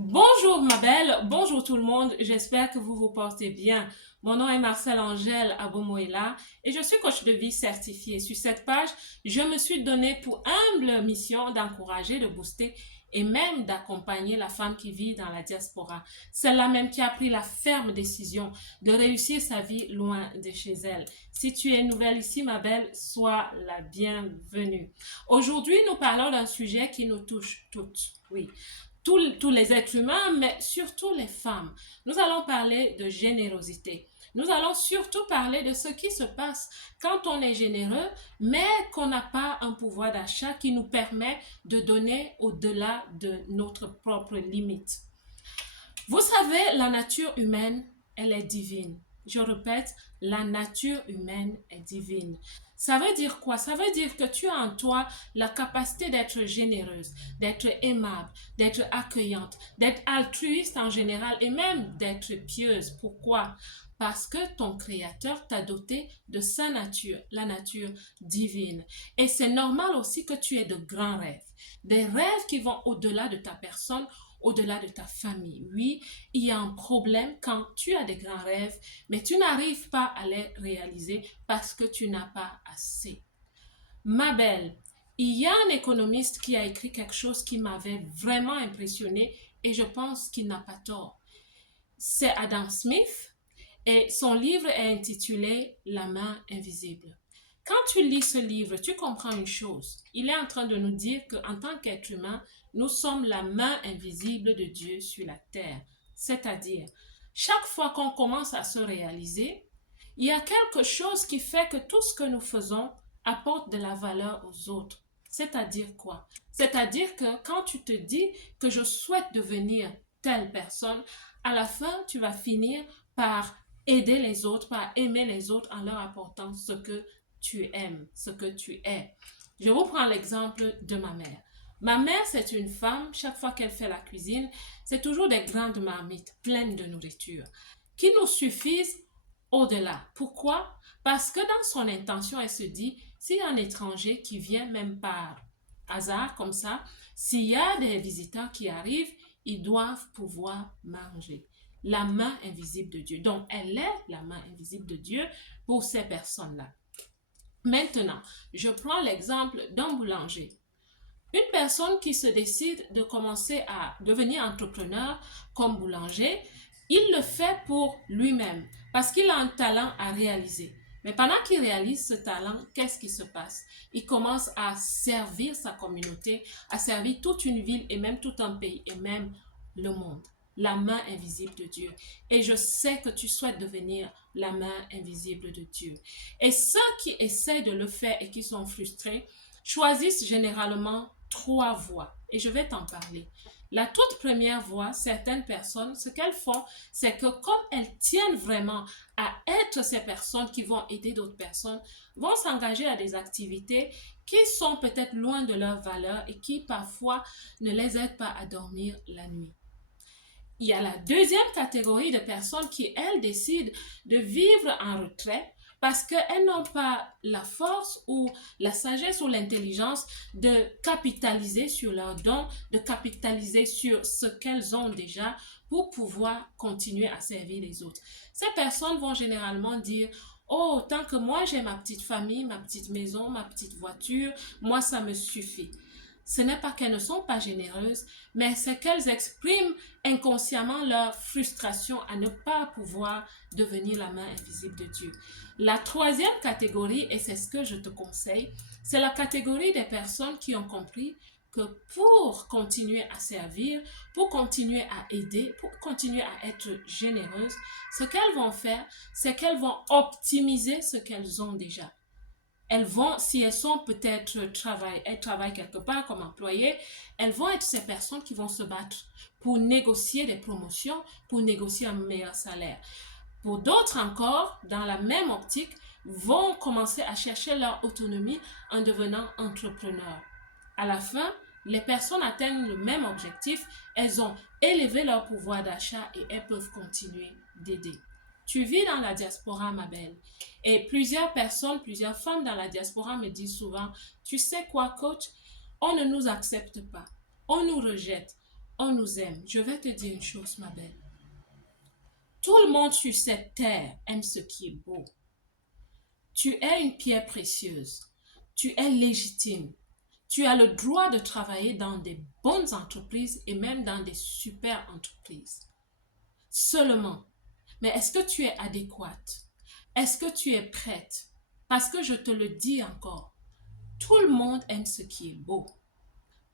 Bonjour ma belle, bonjour tout le monde, j'espère que vous vous portez bien. Mon nom est Marcel Angèle Abomoela et je suis coach de vie certifié. Sur cette page, je me suis donné pour humble mission d'encourager, de booster et même d'accompagner la femme qui vit dans la diaspora. Celle-là même qui a pris la ferme décision de réussir sa vie loin de chez elle. Si tu es nouvelle ici, ma belle, sois la bienvenue. Aujourd'hui, nous parlons d'un sujet qui nous touche toutes. Oui, tous les êtres humains, mais surtout les femmes. Nous allons parler de générosité. Nous allons surtout parler de ce qui se passe quand on est généreux, mais qu'on n'a pas un pouvoir d'achat qui nous permet de donner au-delà de notre propre limite. Vous savez, la nature humaine, elle est divine. Je répète, la nature humaine est divine. Ça veut dire quoi? Ça veut dire que tu as en toi la capacité d'être généreuse, d'être aimable, d'être accueillante, d'être altruiste en général et même d'être pieuse. Pourquoi? Parce que ton Créateur t'a doté de sa nature, la nature divine. Et c'est normal aussi que tu aies de grands rêves, des rêves qui vont au-delà de ta personne, au-delà de ta famille. Oui, il y a un problème quand tu as des grands rêves, mais tu n'arrives pas à les réaliser parce que tu n'as pas assez. Ma belle, il y a un économiste qui a écrit quelque chose qui m'avait vraiment impressionné et je pense qu'il n'a pas tort. C'est Adam Smith et son livre est intitulé La main invisible. Quand tu lis ce livre, tu comprends une chose. Il est en train de nous dire qu'en tant qu'être humain, nous sommes la main invisible de Dieu sur la terre. C'est-à-dire, chaque fois qu'on commence à se réaliser, il y a quelque chose qui fait que tout ce que nous faisons apporte de la valeur aux autres. C'est-à-dire quoi? C'est-à-dire que quand tu te dis que je souhaite devenir telle personne, à la fin, tu vas finir par aider les autres, par aimer les autres en leur apportant ce que tu aimes, ce que tu es. Je vous prends l'exemple de ma mère. Ma mère, c'est une femme, chaque fois qu'elle fait la cuisine, c'est toujours des grandes marmites pleines de nourriture qui nous suffisent au-delà. Pourquoi? Parce que dans son intention, elle se dit, s'il y a un étranger qui vient même par hasard comme ça, s'il y a des visiteurs qui arrivent, ils doivent pouvoir manger. La main invisible de Dieu. Donc, elle est la main invisible de Dieu pour ces personnes-là. Maintenant, je prends l'exemple d'un boulanger. Une personne qui se décide de commencer à devenir entrepreneur comme boulanger, il le fait pour lui-même parce qu'il a un talent à réaliser. Mais pendant qu'il réalise ce talent, qu'est-ce qui se passe? Il commence à servir sa communauté, à servir toute une ville et même tout un pays et même le monde. La main invisible de Dieu. Et je sais que tu souhaites devenir la main invisible de Dieu. Et ceux qui essaient de le faire et qui sont frustrés choisissent généralement trois voies. Et je vais t'en parler. La toute première voie, certaines personnes, ce qu'elles font, c'est que comme elles tiennent vraiment à être ces personnes qui vont aider d'autres personnes, vont s'engager à des activités qui sont peut-être loin de leurs valeurs et qui parfois ne les aident pas à dormir la nuit. Il y a la deuxième catégorie de personnes qui, elles, décident de vivre en retrait parce qu'elles n'ont pas la force ou la sagesse ou l'intelligence de capitaliser sur leurs dons, de capitaliser sur ce qu'elles ont déjà pour pouvoir continuer à servir les autres. Ces personnes vont généralement dire, oh, tant que moi j'ai ma petite famille, ma petite maison, ma petite voiture, moi ça me suffit. Ce n'est pas qu'elles ne sont pas généreuses, mais c'est qu'elles expriment inconsciemment leur frustration à ne pas pouvoir devenir la main invisible de Dieu. La troisième catégorie, et c'est ce que je te conseille, c'est la catégorie des personnes qui ont compris que pour continuer à servir, pour continuer à aider, pour continuer à être généreuses, ce qu'elles vont faire, c'est qu'elles vont optimiser ce qu'elles ont déjà. Elles vont, si elles sont peut-être elles travaillent quelque part comme employées, elles vont être ces personnes qui vont se battre pour négocier des promotions, pour négocier un meilleur salaire. Pour d'autres encore, dans la même optique, vont commencer à chercher leur autonomie en devenant entrepreneurs. À la fin, les personnes atteignent le même objectif, elles ont élevé leur pouvoir d'achat et elles peuvent continuer d'aider. Tu vis dans la diaspora, ma belle. Et plusieurs personnes, plusieurs femmes dans la diaspora me disent souvent, tu sais quoi, coach, on ne nous accepte pas, on nous rejette. on nous aime. Je vais te dire une chose, ma belle. Tout le monde sur cette terre aime ce qui est beau. Tu es une pierre précieuse. Tu es légitime. Tu as le droit de travailler dans des bonnes entreprises et même dans des super entreprises. Seulement, mais est-ce que tu es adéquate? Est-ce que tu es prête? Parce que je te le dis encore, tout le monde aime ce qui est beau.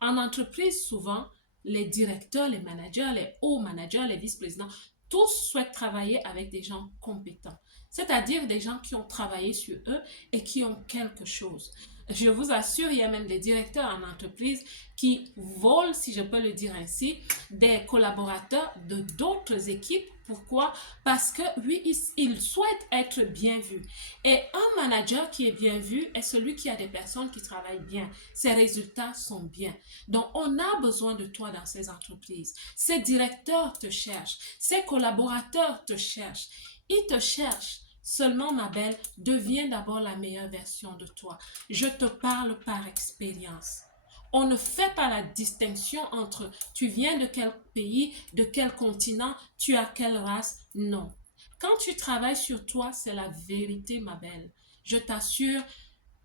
En entreprise, souvent, les directeurs, les managers, les hauts managers, les vice-présidents, tous souhaitent travailler avec des gens compétents, c'est-à-dire des gens qui ont travaillé sur eux et qui ont quelque chose. Je vous assure, il y a même des directeurs en entreprise qui volent, si je peux le dire ainsi, des collaborateurs de d'autres équipes. Pourquoi? Parce que oui, ils souhaitent être bien vus. Et un manager qui est bien vu est celui qui a des personnes qui travaillent bien. Ses résultats sont bien. Donc, on a besoin de toi dans ces entreprises. Ces directeurs te cherchent. Ces collaborateurs te cherchent. Ils te cherchent. Seulement, ma belle, deviens d'abord la meilleure version de toi. Je te parle par expérience. On ne fait pas la distinction entre tu viens de quel pays, de quel continent, tu as quelle race. Non. Quand tu travailles sur toi, c'est la vérité, ma belle. Je t'assure,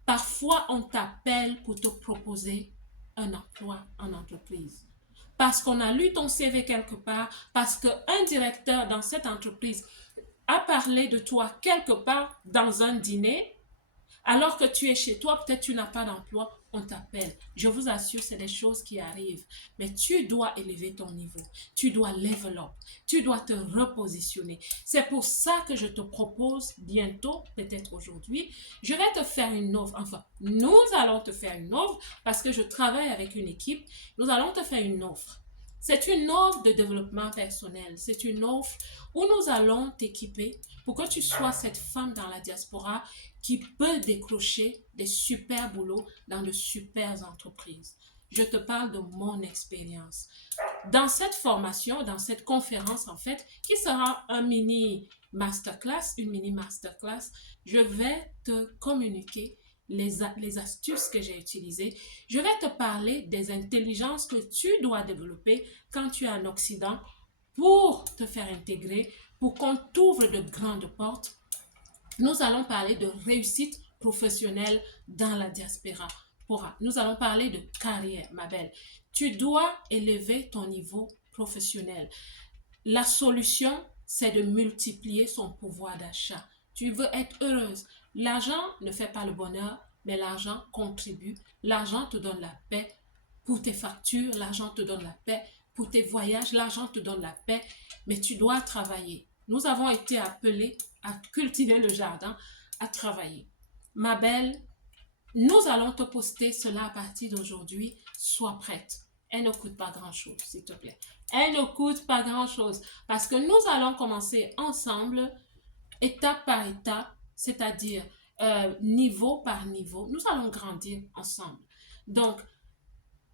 parfois on t'appelle pour te proposer un emploi en entreprise. Parce qu'on a lu ton CV quelque part, parce qu'un directeur dans cette entreprise a parlé de toi quelque part dans un dîner, alors que tu es chez toi, peut-être tu n'as pas d'emploi, on t'appelle. Je vous assure, c'est des choses qui arrivent. Mais tu dois élever ton niveau. Tu dois level up. Tu dois te repositionner. C'est pour ça que je te propose bientôt, peut-être aujourd'hui, je vais te faire une offre. Enfin, nous allons te faire une offre parce que je travaille avec une équipe. Nous allons te faire une offre. C'est une offre de développement personnel. C'est une offre où nous allons t'équiper pour que tu sois cette femme dans la diaspora qui peut décrocher des super boulots dans de super entreprises. Je te parle de mon expérience. Dans cette formation, dans cette conférence en fait, qui sera un mini masterclass, une mini masterclass, je vais te communiquer les astuces que j'ai utilisées. Je vais te parler des intelligences que tu dois développer quand tu es en Occident pour te faire intégrer, pour qu'on t'ouvre de grandes portes. Nous allons parler de réussite professionnelle dans la diaspora. Nous allons parler de carrière, ma belle. Tu dois élever ton niveau professionnel. La solution, c'est de multiplier son pouvoir d'achat. Tu veux être heureuse. L'argent ne fait pas le bonheur, mais l'argent contribue. L'argent te donne la paix pour tes factures. L'argent te donne la paix pour tes voyages. L'argent te donne la paix, mais tu dois travailler. Nous avons été appelés à cultiver le jardin, à travailler. Ma belle, nous allons te poster cela à partir d'aujourd'hui. Sois prête. Elle ne coûte pas grand-chose, s'il te plaît. Elle ne coûte pas grand-chose parce que nous allons commencer ensemble, étape par étape, c'est-à-dire niveau par niveau. Nous allons grandir ensemble. Donc,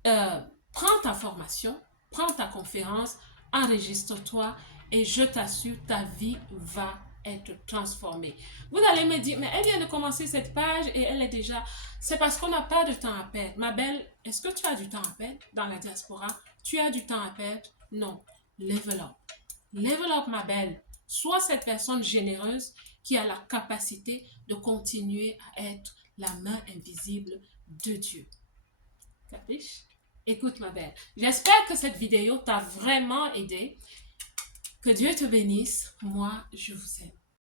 prends ta formation, prends ta conférence, enregistre-toi et je t'assure, ta vie va être transformée. Vous allez me dire, mais elle vient de commencer cette page et elle est déjà... C'est parce qu'on n'a pas de temps à perdre. Ma belle, est-ce que tu as du temps à perdre dans la diaspora? Tu as du temps à perdre? Non. Level up. Level up, ma belle. Sois cette personne généreuse qui a la capacité de continuer à être la main invisible de Dieu. Capiche? Écoute, ma belle, j'espère que cette vidéo t'a vraiment aidé. Que Dieu te bénisse. Moi, je vous aime.